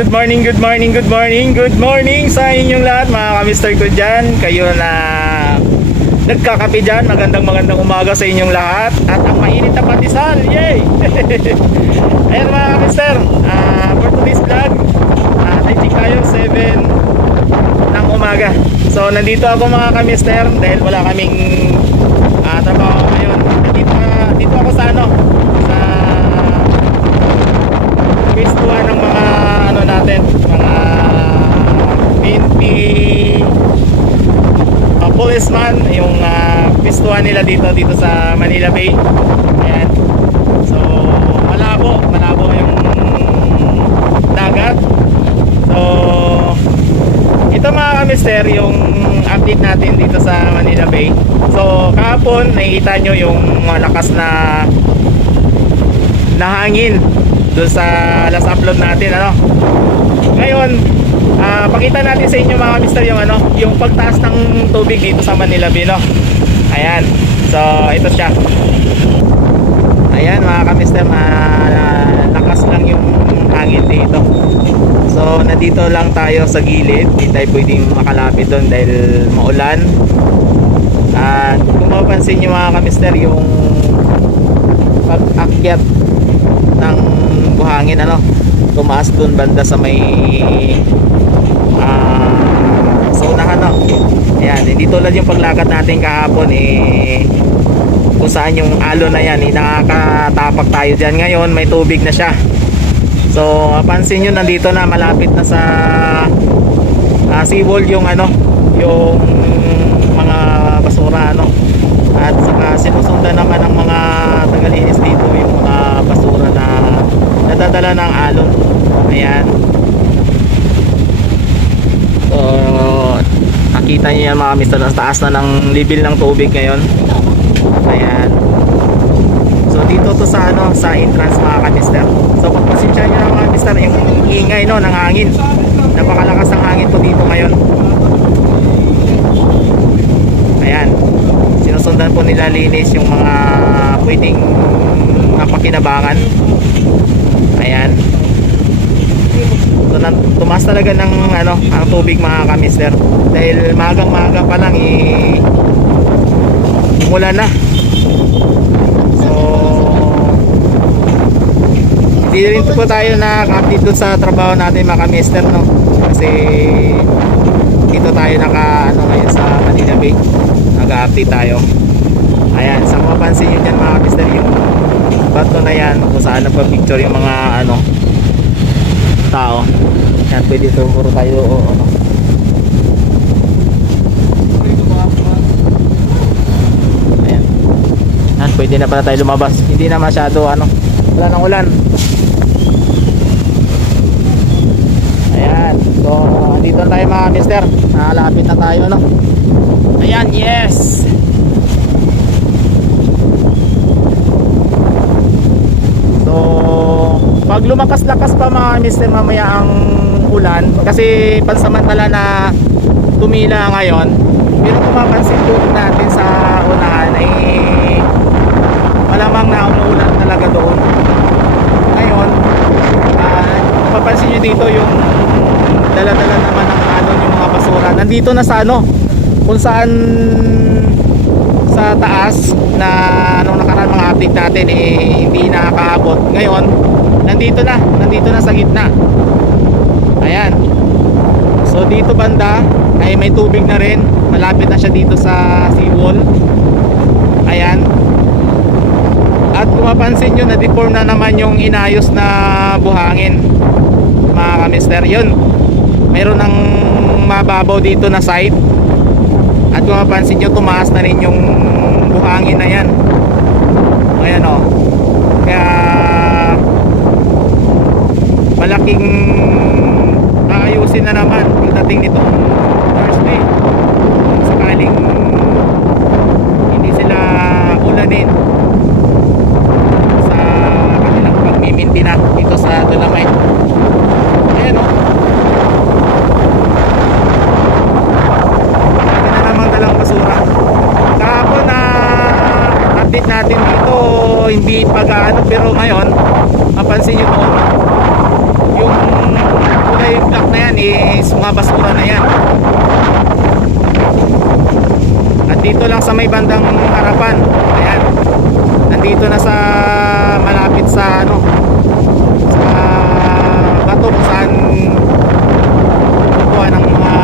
good morning, good morning, good morning, good morning sa inyong lahat mga kamister ko dyan. Kayo na nagkakape dyan, magandang magandang umaga sa inyong lahat. At ang mainit na patisal, yay! Ayan mga kamister, ah, for today's vlog, uh, typing tayo 7 ng umaga. So nandito ako mga kamister dahil wala kaming ah, trabaho ngayon. Dito, dito ako sa ano, sa pistuan ng mga natin, mga PNP uh, policeman, yung uh, pistuan nila dito dito sa Manila Bay. Ayan. So, malabo, malabo yung dagat. So, ito mga kamister, yung update natin dito sa Manila Bay. So, kahapon, nakikita nyo yung malakas na na hangin doon sa last upload natin ano? Ngayon ah pakita natin sa inyo mga mister yung ano yung pagtaas ng tubig dito sa Manila Bay no? Ayan. So ito siya. Ayan mga kamister uh, lakas lang yung hangin dito. So nandito lang tayo sa gilid. Hindi tayo pwedeng makalapit doon dahil maulan. At kung mapapansin nyo mga kamister yung pag-akyat ng buhangin ano tumaas dun banda sa may ah sa unahan no? Ayan hindi tulad yung paglakad natin kahapon eh kung saan yung alo na yan eh, nakakatapak tayo dyan. Ngayon may tubig na siya. So mapansin nyo nandito na malapit na sa uh, seawall yung ano yung mga basura ano. At saka sinusundan naman ng mga tagalinis dito yung mga basura na nadadala ng alon. Ayan. So nakita niyo yan mga mister. Ang taas na ng level ng tubig ngayon. Ayan. So dito to sa ano sa entrance mga kamister. So pagpasensya nyo mga mister yung ingay no ng hangin. Napakalakas ng hangin po dito ngayon. Ayan. Sinusundan po nila linis yung mga pwedeng napakinabangan ayan. So, na, tumaas talaga ng ano, ang tubig mga kamister. Dahil magang maga pa lang eh, mula na. So hindi rin po tayo nakaka-update dun sa trabaho natin mga kamister no? Kasi dito tayo naka ano ngayon sa Manila Bay. Nag-update tayo. Ayan sa mapansin nyo dyan mga mister yung bato na yan kung saan nagpa-picture yung mga ano tao. Yan pwede tumuro tayo o ano ayan. Yan pwede na pala tayo lumabas. Hindi na masyado ano wala nang ulan. Ayan so dito tayo mga mister. Nakalapit na tayo no? Ayan yes So, pag lumakas-lakas pa mga mister mamaya ang ulan. Kasi pansamantala na tumila ngayon. Pero kung mapansin po natin sa unahan ay malamang na umuulan talaga doon. Ngayon uh, mapapansin nyo dito yung dala-dala naman ng ano yung mga basura. Nandito na sa ano kung saan sa taas na nung nakaraan mga update natin eh hindi nakakaabot. Ngayon nandito na nandito na sa gitna. Ayan. So dito banda ay may tubig na rin. Malapit na siya dito sa seawall. Ayan. At kung mapansin nyo na-deform na naman yung inayos na buhangin mga kamister. Yun. Meron ng mababaw dito na side. At kung mapansin nyo tumaas na rin yung buhangin na yan. Ayan o kaya malaking aayusin na naman pagdating nito. Thursday kung sakaling hindi sila ulanin sa kanilang pagmiminti na dito sa Dolomite. Ayan o Lagi na namang dalang basura. Kahapon na update natin dito, hindi pag ano pero ngayon, mapansin nyo doon, yung kulay mga basura na yan. At dito lang sa may bandang harapan. Ayan. Nandito na sa malapit sa ano sa bato kung saan kukuha ng mga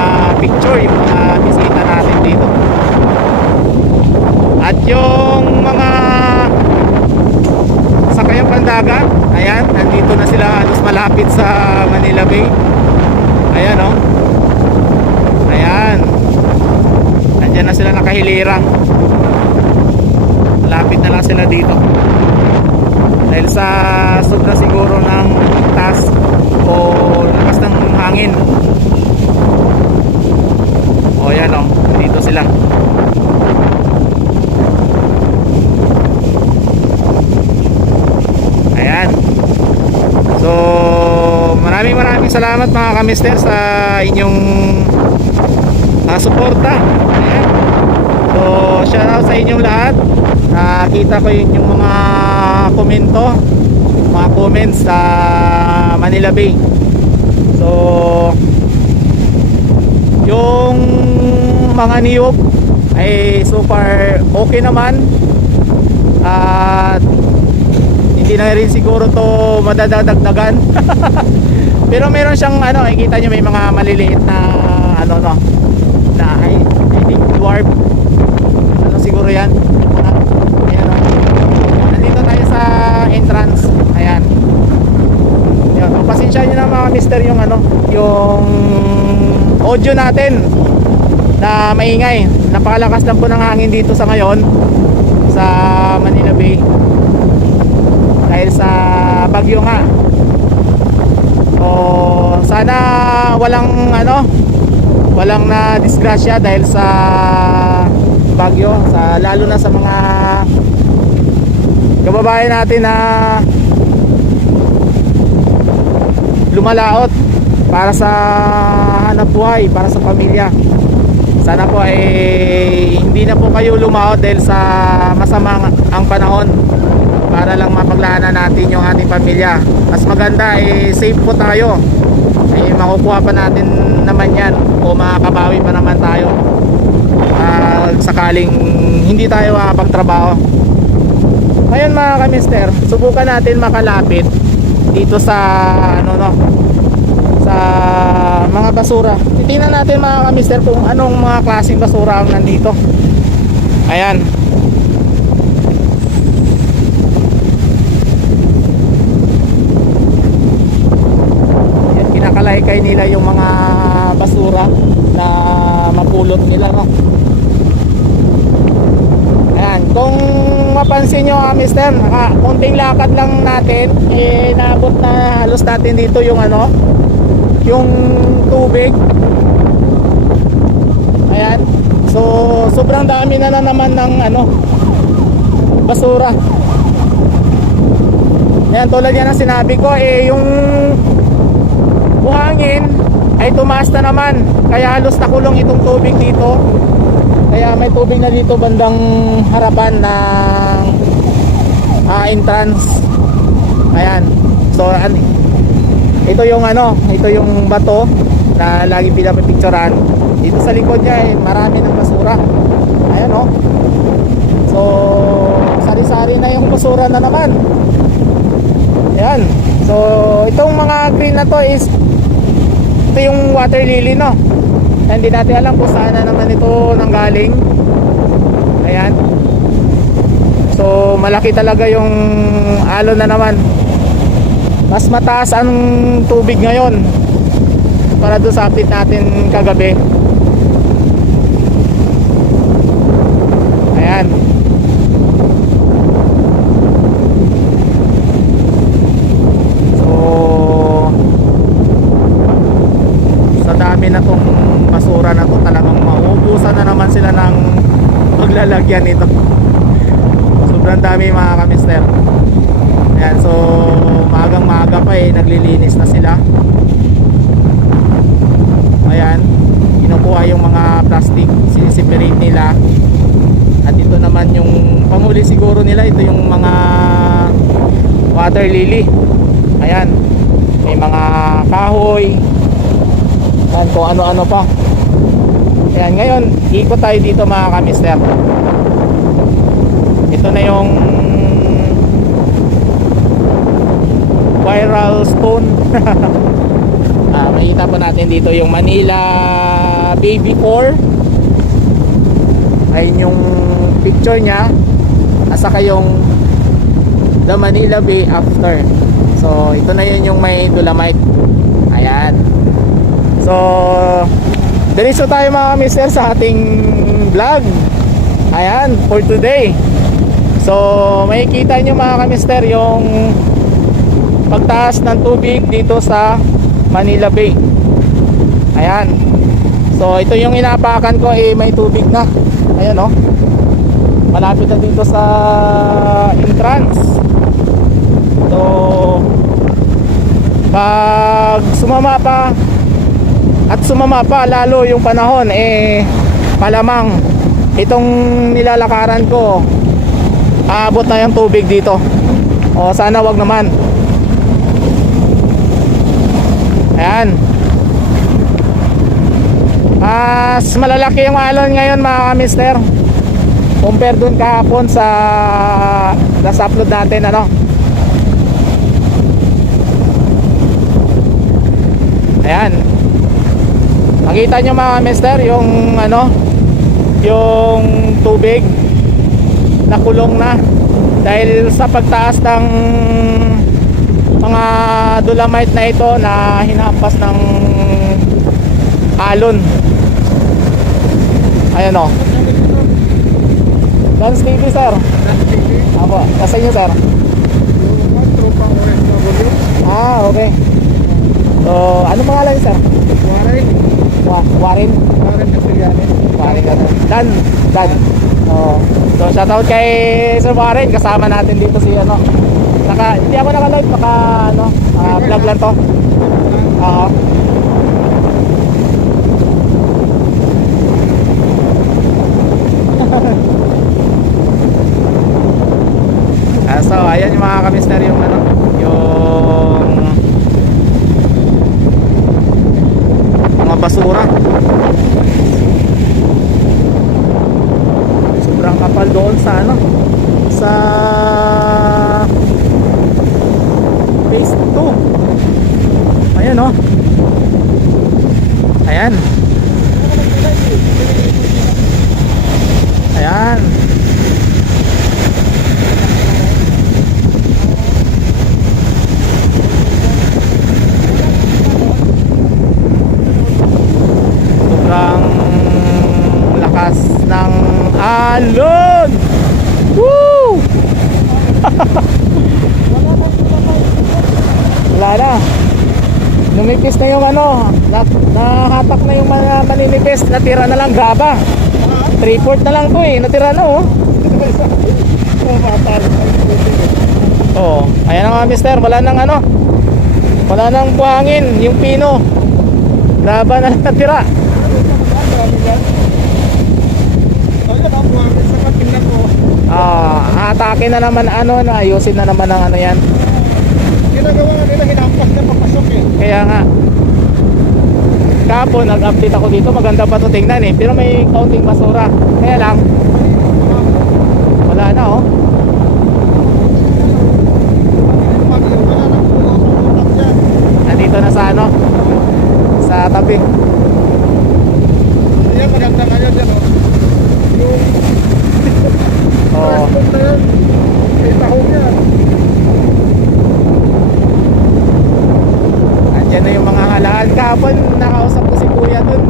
picture yung mga bisita natin dito. At yung mga sakayang pandagat, ayan, nandito na sila halos malapit sa Manila Bay. Ayan oh. Ayan. Nandiyan na sila nakahilira. Malapit na lang sila dito. Dahil sa sobra siguro ng taas o lakas ng hangin. O yan o, dito sila. Ayan. So, maraming maraming salamat mga kamister sa inyong uh, suporta. So, shout out sa inyong lahat. Nakita ko yung, yung mga komento, mga comments sa Manila Bay. So, yung mga niyog ay so far okay naman. At hindi na rin siguro to madadagdagan. Pero meron siyang ano, nakikita nyo may mga maliliit na ano no. Na I, I think dwarf. Ano siguro 'yan? Ayan o. Nandito tayo sa entrance. Ayan. Yun, pasensya nyo na mga mister yung ano, yung audio natin na maingay. Napakalakas lang po ng hangin dito sa ngayon sa Manila Bay dahil sa bagyo nga o sana walang ano walang na disgrasya dahil sa bagyo sa lalo na sa mga kababayan natin na lumalaot para sa hanap buhay para sa pamilya. Sana po ay hindi na po kayo lumaot dahil sa masama ang panahon para lang mapaglaanan natin yung ating pamilya. Mas maganda ay safe po tayo. Ay makukuha pa natin naman yan. O makakabawi pa naman tayo. Ah, sakaling hindi tayo makapagtrabaho. Ngayon mga kamister subukan natin makalapit dito sa ano no sa mga basura. Titingnan natin mga kamister kung anong mga klaseng basura ang nandito. Ayan Yan, kinakalaykay nila yung mga basura na mapulot nila no Ayan, kung mapansin nyo ah, mister, naka, konting lakad lang natin, eh naabot na halos natin dito yung ano, yung tubig. Ayan. So, sobrang dami na, na naman ng ano, basura. Ayan, tulad yan ang sinabi ko, eh yung buhangin ay tumaas na naman. Kaya halos nakulong itong tubig dito. Kaya may tubig na dito bandang harapan ng ah, entrance. Ayan. So an- ito yung ano, ito yung bato na lagi pinapipicturean. Dito sa likod niya eh, marami ng basura. Ayan oh. So sari-sari na yung basura na naman. Ayan. So itong mga green na to is ito yung water lily no. Hindi natin alam kung saan na naman ito nanggaling. Ayan. So malaki talaga yung alon na naman. Mas mataas ang tubig ngayon para doon sa update natin kagabi. Ayan. So sa dami na tong basura na to. Talagang mauubusan na naman sila ng maglalagyan nito. Sobrang dami mga kamister. Ayan so maagang maaga pa eh. Naglilinis na sila. Ayan kinukuha yung mga plastic siniseparate nila. At ito naman yung panghuli siguro nila ito yung mga water lily. Ayan may mga kahoy Yan, kung ano-ano pa. Ayan, ngayon, ikot tayo dito mga kamister. Ito na yung viral stone. ah, makita po natin dito yung Manila Baby 4. Ayun yung picture niya. At saka yung The Manila Bay After. So, ito na yun yung may dolomite. Ayan. So, diretso tayo mga mister sa ating vlog. Ayan, for today. So, makikita nyo mga kamister yung pagtaas ng tubig dito sa Manila Bay. Ayan. So, ito yung inaapakan ko eh may tubig na. Ayan oh. Malapit na dito sa entrance. So, pag sumama pa at sumama pa lalo yung panahon eh palamang itong nilalakaran ko aabot na yung tubig dito. O sana wag naman. Ayan. Mas malalaki yung alon ngayon mga kamister compare dun kahapon sa last upload natin ano? Ayan makita nyo mga mister yung ano yung tubig. Nakulong na. Dahil sa pagtaas ng mga dolomite na ito na hinahampas ng alon. Ayan o Dance TV sir. Apo, kasi nyo sir. Ah, okay. So, ano pangalan sir? Wa Warin? Warin ka Dan, Dan. Oo. So, shoutout kay Sir Warren. Kasama natin dito si ano Naka, hindi ako naka-live, naka ano, ah, vlog lang to. Oo. Ah, so ayan yung mga kamister yung ano yung mga basura sobrang kapal doon sa ano sa phase 2 ayan oh ayan ayan sobrang lakas ng alon Woo! Wala na numipis na yung ano na, nahatak na yung mga maninipis natira na lang gaba 3 port na lang to eh natira na oh Oo. Ayan na nga mister, wala nang ano. Wala nang buhangin, yung pino. Graba na natira. Ah, atake na naman ano, na ayusin na naman ang ano yan. Ginagawa nila hinampas na papasok eh. Kaya nga Kahapon nag-update ako dito, maganda pa to tingnan eh. Pero may kaunting basura. Kaya lang wala na oh. Pag wala nang pumuputak yan. Nandito na sa ano, sa tabi. Yan maganda nga yan yan oh. Yung Oo. transport na yan. May tahong yan. Andyan na yung mga halaan. Kahapon nakausap ko si kuya dun.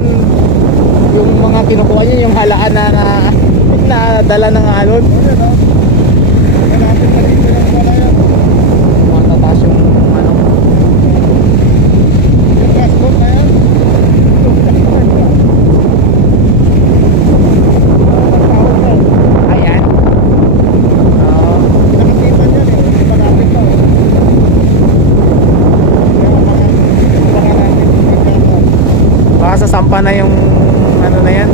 Yung mga kinukuha niya, yung halaan na, na, na dala ng alon. Yan oh. Malapit na dito yan pala yan. Matataas yung ano. Yung transport na yan. Pagtahong yan. Ayan. Oo. Nakakita yan eh. Hindi malapit na oh. Kaya abangan- abangan natin yung pagkakataon. baka sasampa na yung ano na yan.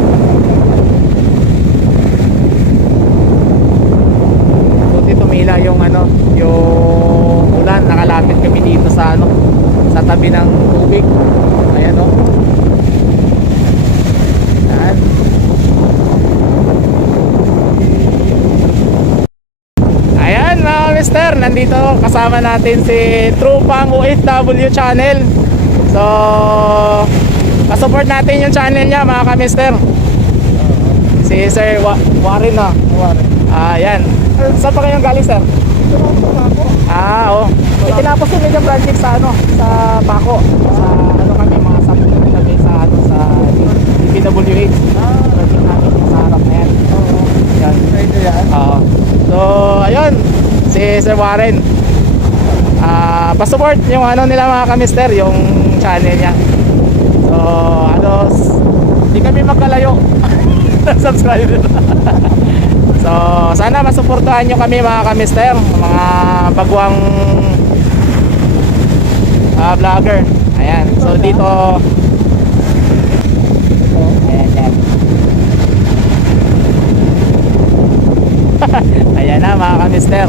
Buti tumila yung ano, yung ulan. Nakalapit kami dito sa ano, sa tabi ng tubig. Ayan o. nandito kasama natin si Trupang OFW channel. So, pa-support natin yung channel niya mga kamister. Si Sir Wa Warren no. Wari. Ah, yan. Saan pa kayong galing, sir? Ito ito na. Ah, oo. Eh, tinapos ko medyo project sa ano, sa Paco. Sa ano kami, mga sample kami sa ano, sa PWH. Ah, Project namin yung sa harap na yan. oo. Yan. Pwede yan. Oo. So, ayun. Si Sir Warren. Ah, pa-support yung ano nila mga kamister, yung channel niya. So, ano, s- hindi kami magkalayo. Subscribe. so, sana masuportahan nyo kami mga kamister, mga baguang ah, vlogger. Ayan. So, dito Ayan, yan. Ayan na mga kamister.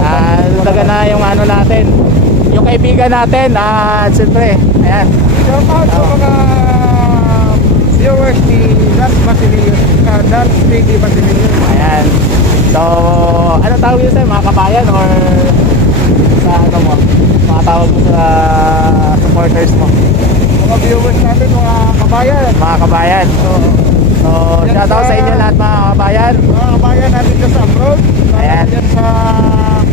Ah, talaga na yung ano natin. Yung kaibigan natin, ah, siyempre, ayan. Shout out sa mga viewers ni Dance Basilio. Uh, Dance TV Basilio. Ayan. So, ano tawag yun sa'yo? Mga kabayan or sa ano mo? Mga tawag mo sa supporters mo? Mga viewers natin, mga kabayan. Mga kabayan. So, so shout out sa inyo lahat mga kabayan. Mga kabayan natin dyan sa abroad. Ayan. Dyan sa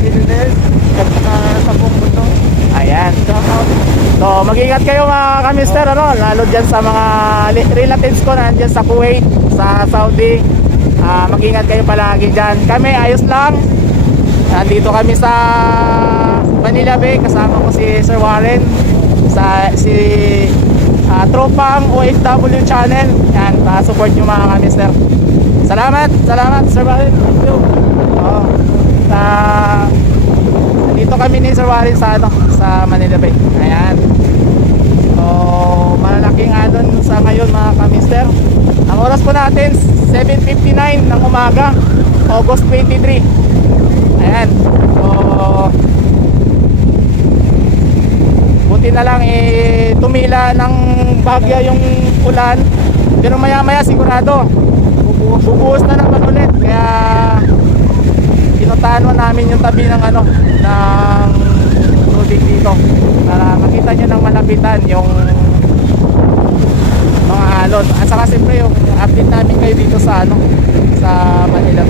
Philippines. At sa, sa buong mundo. Ayan. So, mag-ingat kayo mga kamister, ano? Lalo dyan sa mga relatives ko na dyan sa Kuwait, sa Saudi. Ah, mag-ingat kayo palagi dyan. Kami, ayos lang. Nandito kami sa Manila Bay. Kasama ko si Sir Warren. Sa, si ah, Tropang OFW channel. Yan, pa-support nyo mga kamister. Salamat, salamat Sir Warren. Thank you. Oo. sa dito kami ni Sir sa ano, sa Manila Bay. Ayan. So, malalaking adon sa ngayon mga kamister. Ang oras po natin 7:59 ng umaga, August 23. Ayan. So, buti na lang eh tumila ng bagya yung ulan. Pero maya-maya sigurado bubuhos na naman ulit. Kaya pinuntahan mo namin yung tabi ng ano ng tubig dito para makita nyo ng malapitan yung mga alon. At saka siyempre yung update namin kayo dito sa ano sa Manila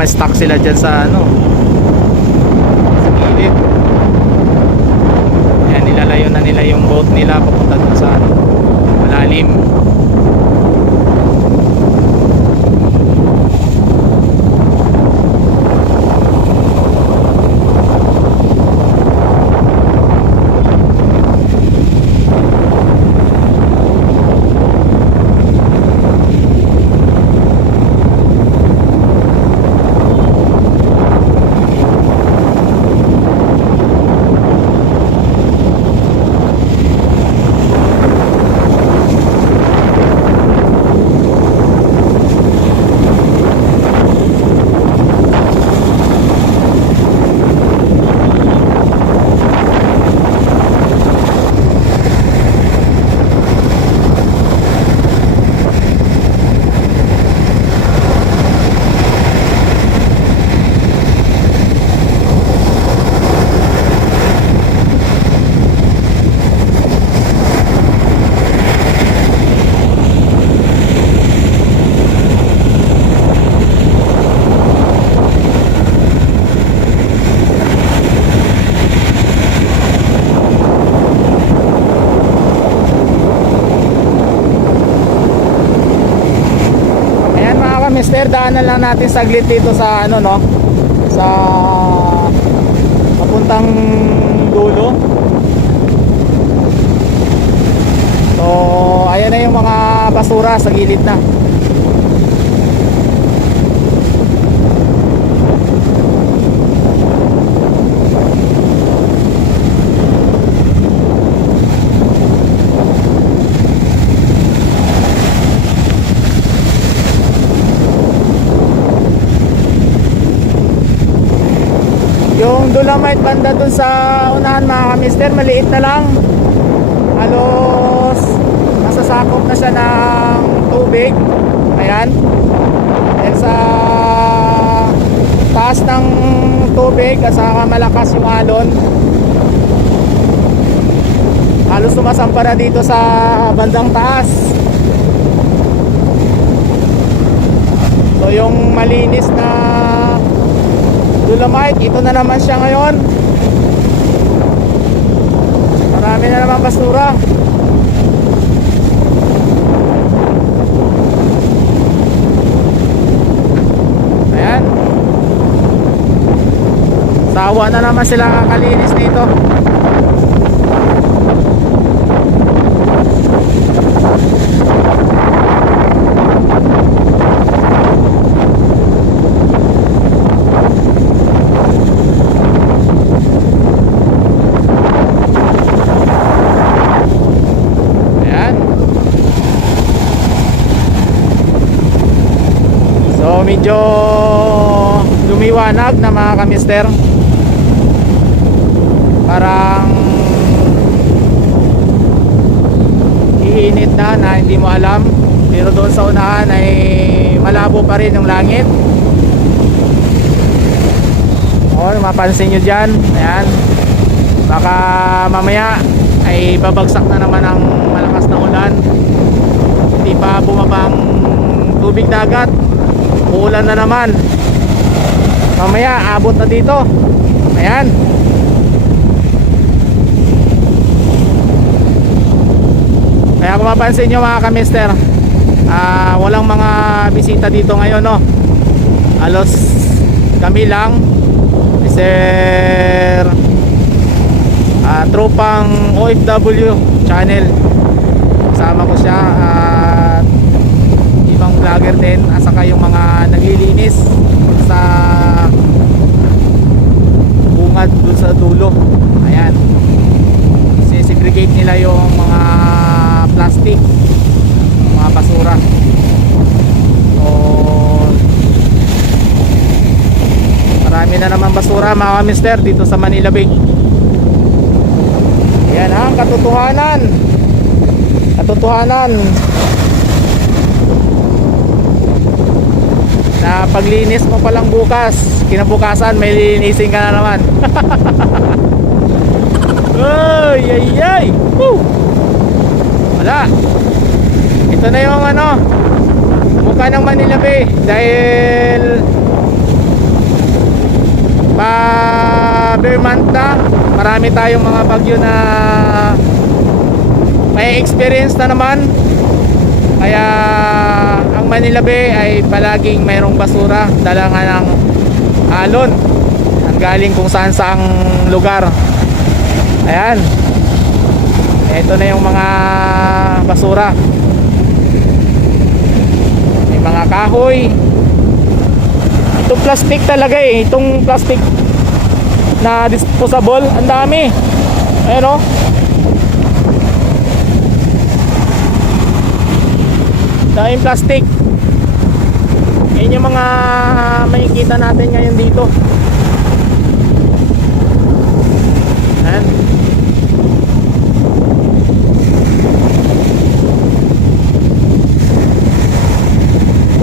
Mamaya may stock sila dyan sa ano. Sa gilid. Ayan, nilalayo na nila yung boat nila papunta dun sa malalim. Ayan mga ka-mister, daanan lang natin saglit dito sa ano no sa papuntang dulo. So, ayan na yung mga basura sa gilid na. Yung Dolomite banda dun sa unahan mga kamister, maliit na lang. Halos nasasakop na siya ng tubig. Ayan. And sa taas ng tubig at saka malakas yung alon. Halos sumasampara dito sa bandang taas. So yung malinis na Dolomite, ito na naman siya ngayon. Marami na naman basura. Ayan. Sawa na naman sila kakalinis dito. Ayan. So medyo lumiwanag na kamister. Parang iinit na na hindi mo alam. Pero doon sa unahan ay malabo pa rin yung langit. O, mapansin nyo dyan. Ayan. Baka mamaya ay babagsak na naman ang malakas na ulan. Hindi pa bumabang tubig dagat. Uulan na naman. Mamaya abot na dito. Ayan. Kaya kung mapansin nyo mga kamister, ah, walang mga bisita dito ngayon no. Alos kami lang. Si Sir ah, tropang OFW channel kasama ko siya at ibang vlogger din at saka yung mga naglilinis sa bungad dun sa dulo. Ayan. Sisegregate nila yung mga plastic. Mga basura. So marami na naman basura mga mister dito sa Manila Bay. Yan ang katotohanan. Katotohanan. Na paglinis mo palang bukas, kinabukasan may linisin ka na naman. ay, ay, ay. Woo! Wala. Ito na yung ano, mukha ng Manila Bay dahil pa Bermanta marami tayong mga bagyo na may experience na naman kaya ang Manila Bay ay palaging mayroong basura dala nga ng alon ang galing kung saan saang lugar. Ayan. Ito na yung mga basura. May mga kahoy. Itong plastic talaga eh. Itong plastic na disposable ang dami. Ayan o daming plastic. Yun yung mga makikita natin ngayon dito. Ayan.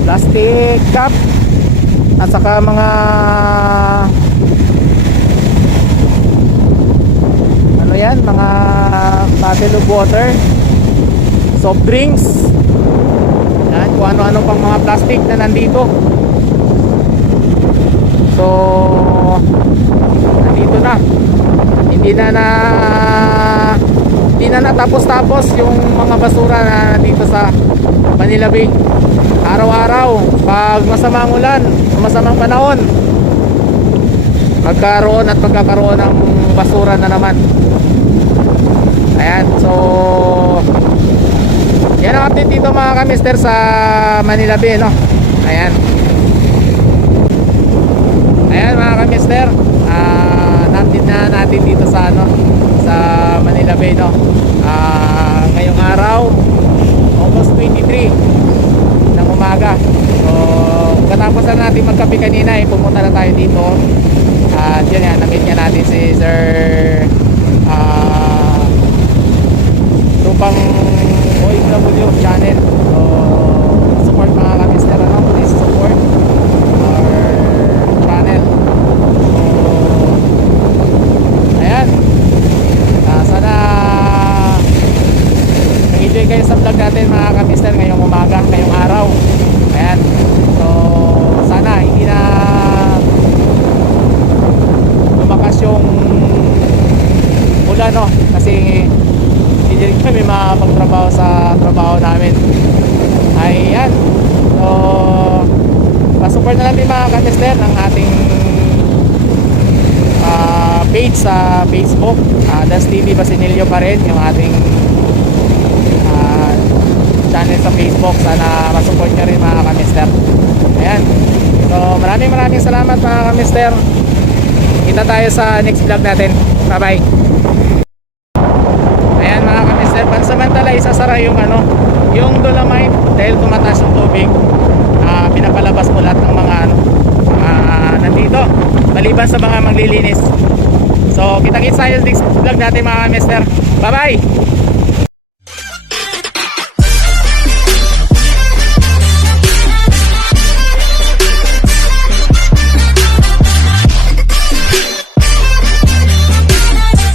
Plastic cup. At saka mga ano yan? Mga bottle of water. Soft drinks kung ano-ano pang mga plastic na nandito. So nandito na. Hindi na na hindi na natapos-tapos yung mga basura na nandito sa Manila Bay. Araw-araw pag masamang ulan masamang panahon magkaroon at magkakaroon ng basura na naman. Ayan so yan ang update dito mga kamister sa Manila Bay no? Ayan. Ayan mga kamister. Ah natin na natin dito sa ano sa Manila Bay no? Ah ngayong araw almost 23 ng umaga. So katapos na natin magkape kanina eh pumunta na tayo dito. At yun yan namit nga natin si Sir ah lupang OFW channel. So support mga kamister ano please support our channel. So ayan. Ah, sana nag-enjoy kayo sa vlog natin mga kamister ngayong umaga, ngayong araw. Ayan. So sana hindi na lumakas yung ulan no? Kasi hindi rin kami makapagtrabaho sa trabaho namin. Ayan. So pasupport na din mga kamister ng ating ah, page sa Facebook. Uh, Das TV Basinilio pa rin yung ating ah, channel sa Facebook. Sana masupport nyo rin mga kamister. Ayan. So maraming maraming salamat mga kamister. Kita tayo sa next vlog natin. Bye bye pansamantala isasara yung ano yung dolomite dahil tumataas yung tubig. Ah, pinapalabas mo lahat ng mga ano ah, nandito. Maliban sa mga maglilinis so kita-kits tayo sa next vlog natin mga kamister bye bye